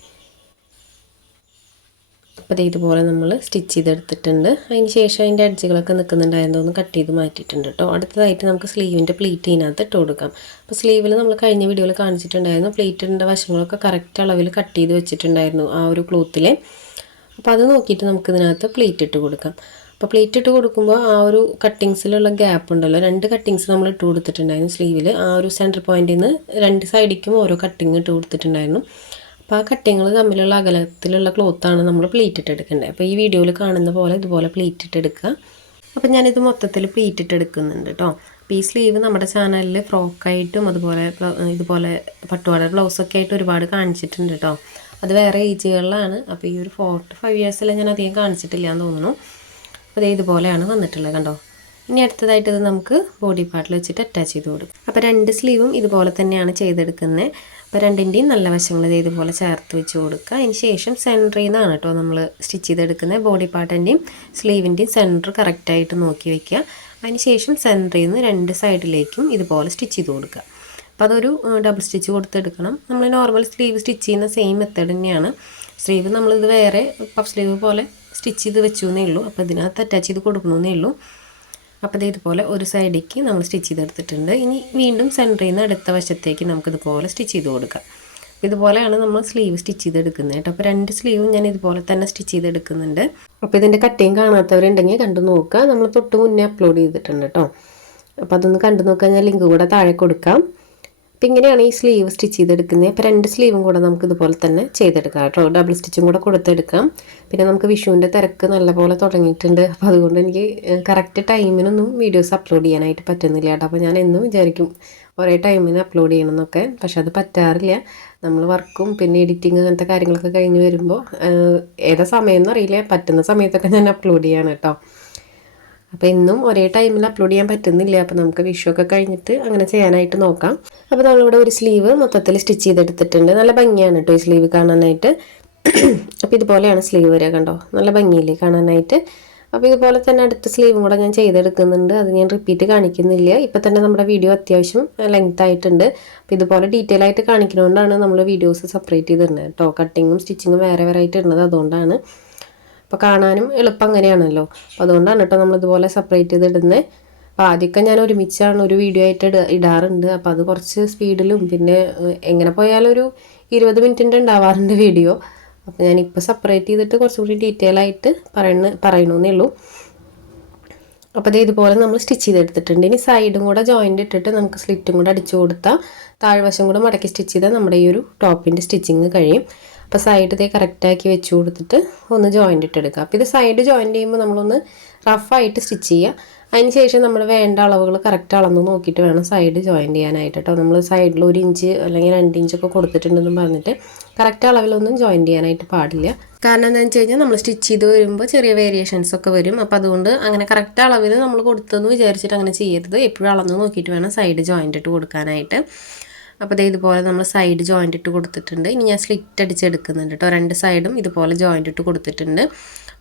അപ്പോൾ ഇത് ഇതുപോലെ നമ്മൾ സ്റ്റിച്ച് ചെയ്തെടുത്തിട്ടുണ്ട്. അതിന് ശേഷം അതിന്റെ അഡ്ജുകളൊക്കെ നിൽക്കുന്നുണ്ടായിരുന്നു ഒന്ന് കട്ട് ചെയ്ത് മാറ്റിയിട്ടുണ്ട് കേട്ടോ അടുത്തതായിട്ട് നമുക്ക് സ്ലീവിന്റെ പ്ലീറ്റ് ഇതിനകത്ത് ഇട്ട് കൊടുക്കാം. അപ്പോൾ സ്ലീവിൽ നമ്മൾ കഴിഞ്ഞ വീഡിയോയിൽ കാണിച്ചിട്ടുണ്ടായിരുന്നു. പ്ലീറ്റിന്റെ വശങ്ങളൊക്കെ കറക്റ്റ് അളവിൽ കട്ട് ചെയ്ത് വെച്ചിട്ടുണ്ടായിരുന്നു ആ ഒരു ക്ലോത്തിൽ അപ്പോൾ അത് നോക്കിയിട്ട് നമുക്ക് ഇതിനകത്ത് പ്ലീറ്റ് ഇട്ട് കൊടുക്കാം. അപ്പോൾ പ്ലീറ്റ് ഇട്ട് കൊടുക്കുമ്പോൾ ആ ഒരു കട്ടിങ്സിലുള്ള ഗ്യാപ്പ് ഉണ്ടല്ലോ രണ്ട് കട്ടിങ്സ് നമ്മൾ ഇട്ട് കൊടുത്തിട്ടുണ്ടായിരുന്നു സ്ലീവിൽ ആ ഒരു സെന്റർ പോയിന്റിൽ നിന്ന് രണ്ട് സൈഡിക്കും ഓരോ കട്ടിങ് ഇട്ട് കൊടുത്തിട്ടുണ്ടായിരുന്നു. അപ്പോൾ ആ കട്ടിങ്ങൾ തമ്മിലുള്ള അകലത്തിലുള്ള ക്ലോത്താണ് നമ്മൾ പ്ലീറ്റ് ഇട്ട് എടുക്കേണ്ടത് അപ്പോൾ ഈ വീഡിയോയിൽ കാണുന്ന പോലെ ഇതുപോലെ പ്ലീറ്റ് ഇട്ട് എടുക്കുക. അപ്പോൾ ഞാനിത് മൊത്തത്തിൽ പ്ലീറ്റ് ഇട്ട് എടുക്കുന്നുണ്ട് കേട്ടോ അപ്പോൾ ഈ സ്ലീവ് നമ്മുടെ ചാനലിൽ ഫ്രോക്കായിട്ടും അതുപോലെ ഇതുപോലെ പട്ടുപാട ബ്ലൗസൊക്കെ ആയിട്ട് ഒരുപാട് കാണിച്ചിട്ടുണ്ട് കേട്ടോ അത് വേറെ ഏജുകളിലാണ് അപ്പോൾ ഈ ഒരു ഫോർ ടു ഫൈവ് ഇയേഴ്സിൽ ഞാൻ അധികം കാണിച്ചിട്ടില്ല എന്ന് തോന്നുന്നു അപ്പോൾ ഇതുപോലെയാണ് വന്നിട്ടുള്ളത് കണ്ടോ. ഇനി അടുത്തതായിട്ട് ഇത് നമുക്ക് ബോഡി പാർട്ടിൽ വെച്ചിട്ട് അറ്റാച്ച് ചെയ്ത് കൊടുക്കും. അപ്പോൾ രണ്ട് സ്ലീവും ഇതുപോലെ തന്നെയാണ് ചെയ്തെടുക്കുന്നത് അപ്പോൾ രണ്ടിന്റെയും നല്ല വശങ്ങൾ ഇതേപോലെ ചേർത്ത് വെച്ച് കൊടുക്കുക. അതിന് ശേഷം സെന്ററിൽ നിന്നാണ് കേട്ടോ നമ്മൾ സ്റ്റിച്ച് ചെയ്തെടുക്കുന്നത്. ബോഡി പാർട്ടിന്റെയും സ്ലീവിന്റെയും സെന്റർ കറക്റ്റായിട്ട് നോക്കി വയ്ക്കുക അതിന് ശേഷം സെന്ററിൽ നിന്ന് രണ്ട് സൈഡിലേക്കും ഇതുപോലെ സ്റ്റിച്ച് ചെയ്ത് കൊടുക്കുക. അപ്പോൾ അതൊരു ഡബിൾ സ്റ്റിച്ച് കൊടുത്തെടുക്കണം. നമ്മൾ നോർമൽ സ്ലീവ് സ്റ്റിച്ച് ചെയ്യുന്ന സെയിം മെത്തേഡ് തന്നെയാണ്. സ്ലീവ് നമ്മളിത് വേറെ പഫ് സ്ലീവ് പോലെ സ്റ്റിച്ച് ചെയ്ത് വെച്ചു എന്നേ ഉള്ളൂ. അപ്പോൾ ഇതിനകത്ത് അറ്റാച്ച് ചെയ്ത് കൊടുക്കണമെന്നേ ഉള്ളൂ. അപ്പോൾ ഇത് ഇതുപോലെ ഒരു സൈഡിലേക്ക് നമ്മൾ സ്റ്റിച്ച് ചെയ്തെടുത്തിട്ടുണ്ട്. ഇനി വീണ്ടും സെന്ററിൽ നിന്ന് അടുത്ത വശത്തേക്ക് നമുക്കിതുപോലെ സ്റ്റിച്ച് ചെയ്ത് കൊടുക്കാം. ഇതുപോലെയാണ് നമ്മൾ സ്ലീവ് സ്റ്റിച്ച് ചെയ്തെടുക്കുന്നത് കേട്ടോ. അപ്പോൾ രണ്ട് സ്ലീവും ഞാൻ ഇതുപോലെ തന്നെ സ്റ്റിച്ച് ചെയ്തെടുക്കുന്നുണ്ട്. അപ്പോൾ ഇതിന്റെ കട്ടിങ് കാണാത്തവരുണ്ടെങ്കിൽ കണ്ടു നോക്കുക. നമ്മൾ തൊട്ട് മുന്നേ അപ്ലോഡ് ചെയ്തിട്ടുണ്ട് കേട്ടോ. അപ്പോൾ അതൊന്ന് കണ്ടു നോക്കാൻ ഞാൻ ലിങ്ക് കൂടെ താഴെ കൊടുക്കാം. അപ്പം ഇങ്ങനെയാണ് ഈ സ്ലീവ് സ്റ്റിച്ച് ചെയ്തെടുക്കുന്നത്. അപ്പോൾ രണ്ട് സ്ലീവും കൂടെ നമുക്ക് ഇതുപോലെ തന്നെ ചെയ്തെടുക്കാം കേട്ടോ. ഡബിൾ സ്റ്റിച്ചും കൂടെ കൊടുത്തെടുക്കാം. പിന്നെ നമുക്ക് വിഷുവിന്റെ തിരക്ക് നല്ലപോലെ തുടങ്ങിയിട്ടുണ്ട്. അപ്പോൾ അതുകൊണ്ട് എനിക്ക് കറക്റ്റ് ടൈമിനൊന്നും വീഡിയോസ് അപ്ലോഡ് ചെയ്യാനായിട്ട് പറ്റുന്നില്ല കേട്ടോ. അപ്പോൾ ഞാൻ എന്നും വിചാരിക്കും ഒരേ ടൈമിന് അപ്ലോഡ് ചെയ്യണം എന്നൊക്കെ പക്ഷെ അത് പറ്റാറില്ല. നമ്മൾ വർക്കും പിന്നെ എഡിറ്റിങ് അങ്ങനത്തെ കാര്യങ്ങളൊക്കെ കഴിഞ്ഞ് വരുമ്പോൾ ഏതാ സമയം എന്നറിയില്ല പറ്റുന്ന സമയത്തൊക്കെ ഞാൻ അപ്ലോഡ് ചെയ്യാണ് കേട്ടോ. അപ്പോൾ ഇന്നും ഒരേ ടൈമിൽ അപ്ലോഡ് ചെയ്യാൻ പറ്റുന്നില്ല. അപ്പോൾ നമുക്ക് വിഷു ഒക്കെ കഴിഞ്ഞിട്ട് അങ്ങനെ ചെയ്യാനായിട്ട് നോക്കാം. അപ്പോൾ നമ്മളിവിടെ ഒരു സ്ലീവ് മൊത്തത്തിൽ സ്റ്റിച്ച് ചെയ്തെടുത്തിട്ടുണ്ട്. നല്ല ഭംഗിയാണ് കേട്ടോ ഈ സ്ലീവ് കാണാനായിട്ട്. അപ്പോൾ ഇതുപോലെയാണ് സ്ലീവ് വരിക കണ്ടോ? നല്ല ഭംഗിയില്ലേ കാണാനായിട്ട്. അപ്പോൾ ഇതുപോലെ തന്നെ അടുത്ത സ്ലീവും കൂടെ ഞാൻ ചെയ്തെടുക്കുന്നുണ്ട്. അത് ഞാൻ റിപ്പീറ്റ് കാണിക്കുന്നില്ല. ഇപ്പോൾ തന്നെ നമ്മുടെ വീഡിയോ അത്യാവശ്യം ലെങ്ത് ആയിട്ടുണ്ട്. അപ്പോൾ ഇതുപോലെ ഡീറ്റെയിൽ ആയിട്ട് കാണിക്കുന്നതുകൊണ്ടാണ് നമ്മൾ വീഡിയോസ് സെപ്പറേറ്റ് ചെയ്തിരുന്നത് കേട്ടോ. കട്ടിങ്ങും സ്റ്റിച്ചിങ്ങും വേറെ വേറെ ആയിട്ട് ഇടുന്നത് അതുകൊണ്ടാണ്. അപ്പോൾ കാണാനും എളുപ്പം അങ്ങനെയാണല്ലോ. അപ്പോൾ അതുകൊണ്ടാണ് കേട്ടോ നമ്മളിതുപോലെ സെപ്പറേറ്റ് ചെയ്തിടുന്നത് അപ്പോൾ ആദ്യമൊക്കെ ഞാൻ ഒരുമിച്ചാണ് ഒരു വീഡിയോ ആയിട്ട് ഇടാറുണ്ട്. അപ്പോൾ അത് കുറച്ച് സ്പീഡിലും പിന്നെ എങ്ങനെ പോയാലും ഒരു ഇരുപത് മിനിറ്റിന്റെ ഉണ്ടാവാറുണ്ട് വീഡിയോ അപ്പോൾ ഞാനിപ്പോൾ സെപ്പറേറ്റ് ചെയ്തിട്ട് കുറച്ചുകൂടി ഡീറ്റെയിൽ ആയിട്ട് പറയണ പറയണമെന്നേ ഉള്ളൂ. അപ്പോൾ അത് ഇതുപോലെ നമ്മൾ സ്റ്റിച്ച് ചെയ്തെടുത്തിട്ടുണ്ട്. ഇനി സൈഡും കൂടെ ജോയിന്റ് ഇട്ടിട്ട് നമുക്ക് സ്ലിറ്റും കൂടെ അടിച്ചു കൊടുത്താൽ താഴ്വശം കൂടെ മടക്കി സ്റ്റിച്ച് ചെയ്താൽ നമ്മുടെ ഈ ഒരു ടോപ്പിന്റെ സ്റ്റിച്ചിങ് കഴിയും. അപ്പോൾ സൈഡ് ഇതേ കറക്റ്റാക്കി വെച്ച് കൊടുത്തിട്ട് ഒന്ന് ജോയിന്റ് ഇട്ടെടുക്കുക അപ്പോൾ ഇത് സൈഡ് ജോയിന്റ് ചെയ്യുമ്പോൾ നമ്മളൊന്ന് റഫായിട്ട് സ്റ്റിച്ച് ചെയ്യുക അതിന് ശേഷം നമ്മൾ വേണ്ട അളവുകൾ കറക്റ്റ് അളന്ന് നോക്കിയിട്ട് വേണം സൈഡ് ജോയിൻ ചെയ്യാനായിട്ട് കേട്ടോ നമ്മൾ സൈഡിൽ ഒരു ഇഞ്ച് അല്ലെങ്കിൽ രണ്ട് ഇഞ്ചൊക്കെ കൊടുത്തിട്ടുണ്ടെന്ന് പറഞ്ഞിട്ട് കറക്റ്റ് അളവിലൊന്നും ജോയിൻ ചെയ്യാനായിട്ട് പാടില്ല. കാരണം എന്താണെന്ന് വെച്ച് കഴിഞ്ഞാൽ നമ്മൾ സ്റ്റിച്ച് ചെയ്ത് വരുമ്പോൾ ചെറിയ വേരിയേഷൻസ് ഒക്കെ വരും. അപ്പോൾ അതുകൊണ്ട് അങ്ങനെ കറക്റ്റ് അളവിൽ നമ്മൾ കൊടുത്തതെന്ന് വിചാരിച്ചിട്ട് അങ്ങനെ ചെയ്യരുത്. എപ്പോഴും അളന്ന് നോക്കിയിട്ട് വേണം സൈഡ് ജോയിന്റ് ഇട്ട് കൊടുക്കാനായിട്ട്. അപ്പോൾ ദേ ഇതുപോലെ നമ്മൾ സൈഡ് ജോയിന്റ് ഇട്ട് കൊടുത്തിട്ടുണ്ട്. ഇനി ഞാൻ സ്ലിറ്റ് അടിച്ചെടുക്കുന്നുണ്ട് കേട്ടോ രണ്ട് സൈഡും ഇതുപോലെ ജോയിന്റ് ഇട്ട് കൊടുത്തിട്ടുണ്ട്.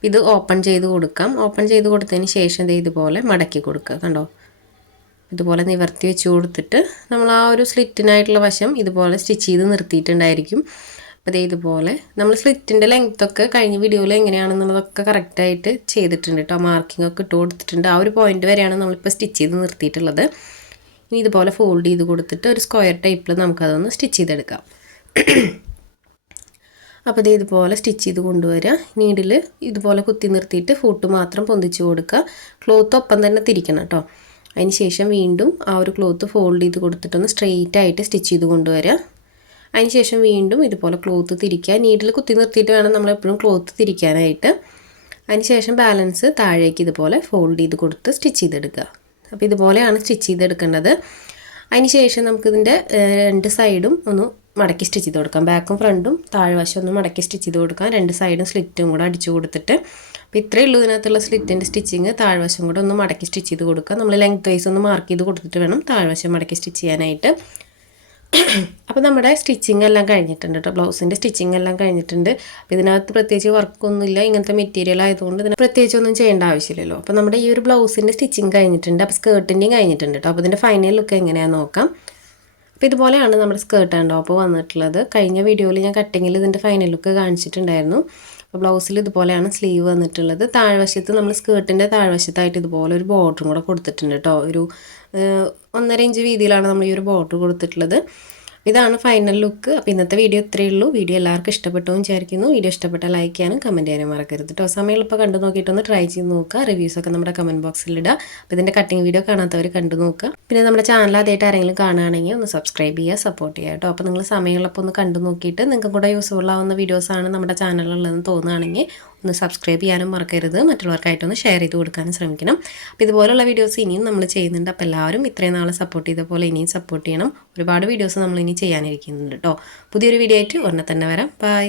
ഇത് ഓപ്പൺ ചെയ്ത് കൊടുക്കാം. ഓപ്പൺ ചെയ്ത് കൊടുത്തതിന് ശേഷം ദേ ഇതുപോലെ മടക്കി കൊടുക്കുക കണ്ടോ? ഇതുപോലെ നിവർത്തി വെച്ച് കൊടുത്തിട്ട് നമ്മൾ ആ ഒരു സ്ലിറ്റിനായിട്ടുള്ള വശം ഇതുപോലെ സ്റ്റിച്ച് ചെയ്ത് നിർത്തിയിട്ടുണ്ടായിരിക്കും. അപ്പോൾ ഇതേ ഇതുപോലെ നമ്മൾ സ്ലിറ്റിന്റെ ലെങ്ത്തൊക്കെ കഴിഞ്ഞ വീഡിയോയിൽ എങ്ങനെയാണെന്നുള്ളതൊക്കെ കറക്റ്റായിട്ട് ചെയ്തിട്ടുണ്ട് കേട്ടോ മാർക്കിംഗ് ഒക്കെ ഇട്ട് കൊടുത്തിട്ടുണ്ട്. ആ ഒരു പോയിന്റ് വരെയാണ് നമ്മളിപ്പോൾ സ്റ്റിച്ച് ചെയ്ത് നിർത്തിയിട്ടുള്ളത്. ഇനി ഇതുപോലെ ഫോൾഡ് ചെയ്ത് കൊടുത്തിട്ട് ഒരു സ്ക്വയർ ടൈപ്പിൽ നമുക്കതൊന്ന് സ്റ്റിച്ച് ചെയ്തെടുക്കാം. അപ്പോൾ ഇത് ഇതുപോലെ സ്റ്റിച്ച് ചെയ്ത് കൊണ്ടുവരിക നീഡിൽ ഇതുപോലെ കുത്തി നിർത്തിയിട്ട് ഫൂട്ട് മാത്രം പൊന്തിച്ച് കൊടുക്കുക ക്ലോത്ത് ഒപ്പം തന്നെ തിരിക്കണം കേട്ടോ അതിന് ശേഷം വീണ്ടും ആ ഒരു ക്ലോത്ത് ഫോൾഡ് ചെയ്ത് കൊടുത്തിട്ടൊന്ന് സ്ട്രെയിറ്റ് ആയിട്ട് സ്റ്റിച്ച് ചെയ്ത് കൊണ്ടുവരിക അതിന് ശേഷം വീണ്ടും ഇതുപോലെ ക്ലോത്ത് തിരിക്കുക. നീഡിൽ കുത്തി നിർത്തിയിട്ട് വേണം നമ്മൾ എപ്പോഴും ക്ലോത്ത് തിരിക്കാനായിട്ട്. അതിന് ശേഷം ബാലൻസ് താഴേക്ക് ഇതുപോലെ ഫോൾഡ് ചെയ്ത് കൊടുത്ത് സ്റ്റിച്ച് ചെയ്തെടുക്കുക. അപ്പോൾ ഇതുപോലെയാണ് സ്റ്റിച്ച് ചെയ്തെടുക്കേണ്ടത്. അതിന് ശേഷം നമുക്കിതിന്റെ രണ്ട് സൈഡും ഒന്ന് മടക്കി സ്റ്റിച്ച് ചെയ്ത് കൊടുക്കാം. ബാക്കും ഫ്രണ്ടും താഴ്വശം ഒന്ന് മടക്കി സ്റ്റിച്ച് ചെയ്ത് കൊടുക്കാം. രണ്ട് സൈഡും സ്ലിറ്റും കൂടെ അടിച്ചു കൊടുത്തിട്ട്. അപ്പോൾ ഇത്രയേ ഉള്ളൂ ഇതിനകത്തുള്ള സ്ലിറ്റിന്റെ സ്റ്റിച്ചിങ്. താഴ്വശം കൂടെ ഒന്ന് മടക്കി സ്റ്റിച്ച് ചെയ്ത് കൊടുക്കുക നമ്മൾ ലെങ്ത് വൈസ് ഒന്ന് മാർക്ക് ചെയ്ത് കൊടുത്തിട്ട് വേണം താഴ്വശം മടക്കി സ്റ്റിച്ച് ചെയ്യാനായിട്ട്. അപ്പോൾ നമ്മുടെ സ്റ്റിച്ചിങ് എല്ലാം കഴിഞ്ഞിട്ടുണ്ട് കേട്ടോ ബ്ലൗസിന്റെ സ്റ്റിച്ചിങ് എല്ലാം കഴിഞ്ഞിട്ടുണ്ട്. ഇതിനകത്ത് പ്രത്യേകിച്ച് വർക്കൊന്നുമില്ല. ഇങ്ങനത്തെ മെറ്റീരിയൽ ആയതുകൊണ്ട് ഇതിന് പ്രത്യേകിച്ച് ഒന്നും ചെയ്യേണ്ട ആവശ്യമില്ലല്ലോ. അപ്പോൾ നമ്മുടെ ഈ ഒരു ബ്ലൗസിന്റെ സ്റ്റിച്ചിങ് കഴിഞ്ഞിട്ടുണ്ട്. അപ്പോൾ സ്കേർട്ടിന്റെയും കഴിഞ്ഞിട്ടുണ്ട് കേട്ടോ അപ്പോൾ ഇതിന്റെ ഫൈനൽ ലുക്ക് എങ്ങനെയാണെന്ന് നോക്കാം. അപ്പോൾ ഇതുപോലെയാണ് നമ്മുടെ സ്കേർട്ട് ആൻഡ് അപ്പോൾ വന്നിട്ടുള്ളത്. കഴിഞ്ഞ വീഡിയോയിൽ ഞാൻ കട്ടിങ്ങിൽ ഇതിന്റെ ഫൈനൽ ലുക്ക് കാണിച്ചിട്ടുണ്ടായിരുന്നു. അപ്പോൾ ബ്ലൗസിൽ ഇതുപോലെയാണ് സ്ലീവ് വന്നിട്ടുള്ളത്. താഴ്വശത്ത് നമ്മൾ സ്കേർട്ടിന്റെ താഴ്വശത്തായിട്ട് ഇതുപോലെ ഒരു ബോർഡറും കൂടെ കൊടുത്തിട്ടുണ്ട് കേട്ടോ ഒരു ഒന്നര ഇഞ്ച് വീതിയിലാണ് നമ്മൾ ഈ ഒരു ബോട്ട് കൊടുത്തിട്ടുള്ളത്. ഇതാണ് ഫൈനൽ ലുക്ക് അപ്പോൾ ഇന്നത്തെ വീഡിയോ ഇത്രയേ ഉള്ളൂ. വീഡിയോ എല്ലാവർക്കും ഇഷ്ടപ്പെട്ടു വിചാരിക്കുന്നു. വീഡിയോ ഇഷ്ടപ്പെട്ട ലൈക്ക് ചെയ്യാനും കമന്റ് ചെയ്യാനും മറക്കരുത് കേട്ടോ സമയം ഇപ്പോൾ കണ്ടു നോക്കിയിട്ടൊന്ന് ട്രൈ ചെയ്ത് നോക്കുക. റിവ്യൂസൊക്കെ നമ്മുടെ കമന്റ് ബോക്സിൽ ഇടുക അപ്പോൾ ഇതിന്റെ കട്ടിങ് വീഡിയോ കാണാത്തവർ കണ്ടു നോക്കുക. പിന്നെ നമ്മുടെ ചാനൽ ആദ്യമായിട്ട് ആരെങ്കിലും കാണുകയാണെങ്കിൽ ഒന്ന് സബ്സ്ക്രൈബ് ചെയ്യുക സപ്പോർട്ട് ചെയ്യുക കേട്ടോ അപ്പോൾ നിങ്ങൾ സമയമുള്ളപ്പോൾ ഒന്ന് കണ്ടു നോക്കിയിട്ട് നിങ്ങൾക്ക് കൂടെ യൂസ്ഫുൾ ആവുന്ന വീഡിയോസാണ് നമ്മുടെ ചാനലിലുള്ളതെന്ന് തോന്നുകയാണെങ്കിൽ ഒന്ന് സബ്സ്ക്രൈബ് ചെയ്യാനും മറക്കരുത്. മറ്റുള്ളവർക്കായിട്ടൊന്ന് ഷെയർ ചെയ്ത് കൊടുക്കാനും ശ്രമിക്കണം. അപ്പോൾ ഇതുപോലുള്ള വീഡിയോസ് ഇനിയും നമ്മൾ ചെയ്യുന്നുണ്ട്. അപ്പോൾ എല്ലാവരും ഇത്രയും നാളെ സപ്പോർട്ട് ചെയ്ത പോലെ ഇനിയും സപ്പോർട്ട് ചെയ്യണം. ഒരുപാട് വീഡിയോസ് നമ്മൾ ഇനി ചെയ്യാനിരിക്കുന്നുണ്ട് കേട്ടോ പുതിയൊരു വീഡിയോ ആയിട്ട് ഉടനെ തന്നെ വരാം. ബൈ